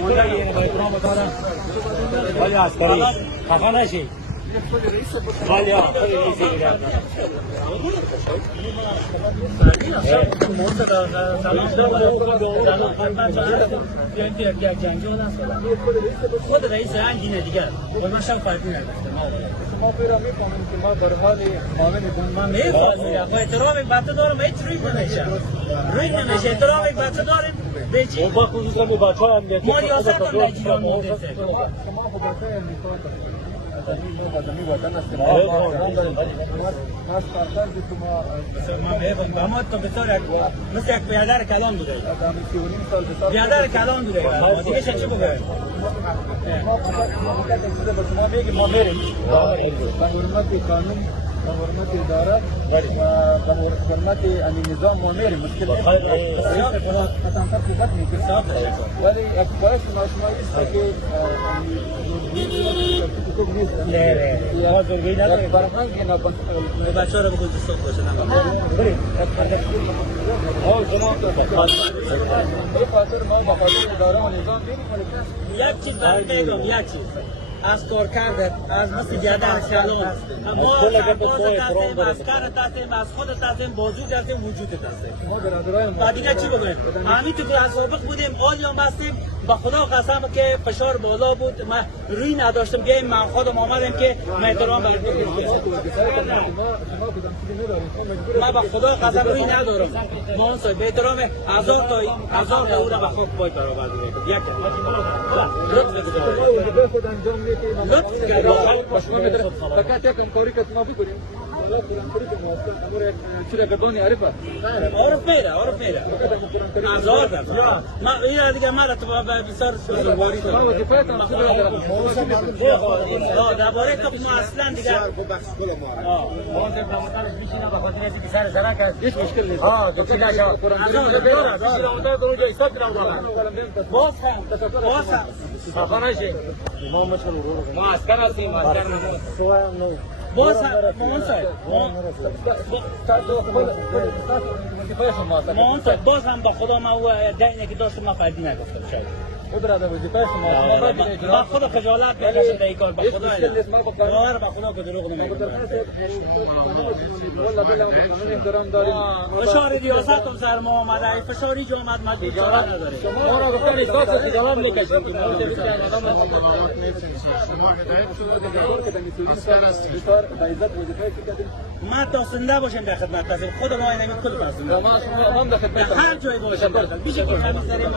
کلی با احترام دارم ولی عسکری خفه نشی ولی خیلی ریزی میگردم خود رئیس دینه دیگر و من شب فایده نگفتم ما پیرا میفهمیم که ما در حال معامله من میفهمم با احترام یک بچه دارم هیچ روی نمیشه احترام یک بچه داریم به چی؟ با خصوصا به بچه ها امنیتی ما ریاست هم نگیرم مدرسه شما خود بچه امریکا آدمی وطن است ما فرزند شما من میفهمم اما تو بسیار مثل یک بیادر کلان بوده بیادر کلان بوده دیگه چه بگویم ما میگیم ما میریم به حرمت قانون به حرمت اداره و به حرمت نظام ما میریم مشکل نیست قطعا تفصیلات میکنیم ولی یک باعث ناشنایی است که یک فرهنگ نابنده بچه رو بگوید صبح باشه به خاطر ما به خاطر اداره و نظام میریم یک چیز برای بگم یک چیز از کار کرده از مثل بیادر کلان ما سرباز هستیم از کرت هستیم از خودت هستیم بازوج هستیم وجودت هستیم و دیگه چی بگویم همین تو که از سابق بودیم آلیان هستیم با خدا قسم که فشار بالا بود ما روی نداشتم بیاییم من خودم آمدیم که احترام بگیم ما با خدا قسم روی ندارم ما به احترام هزار تا او را به خاک پای برآورده میکنم یک فقط یک همکاری که ما بکنیم ولی همکاری که موافق امور چیزا گردونی عارفه عارف میره هزار تا ما این دیگه ما تو بسیار سواری ما وظیفه‌تان درباره که ما اصلا دیگه هیچ مشکل نیست باز هم ما عسکر هستیم باز هم باز هم با خدا ما دینه که داشتم ما فردی نگفتم شاید برادر وظیفه شما با خدا خجالت میکشم در این کار با خدا باور با خدا که دروغ نمیگم فشار ریاست هم سر ما آمده فشاری جو آمد ما بیچاره نداریم ما را گفتن احساس خجالت میکشیم ما تا زنده باشیم در خدمت هستیم خود ما اینمی کل هستیم ما هم در خدمت هر جای باشیم بیشه که خمیس داریم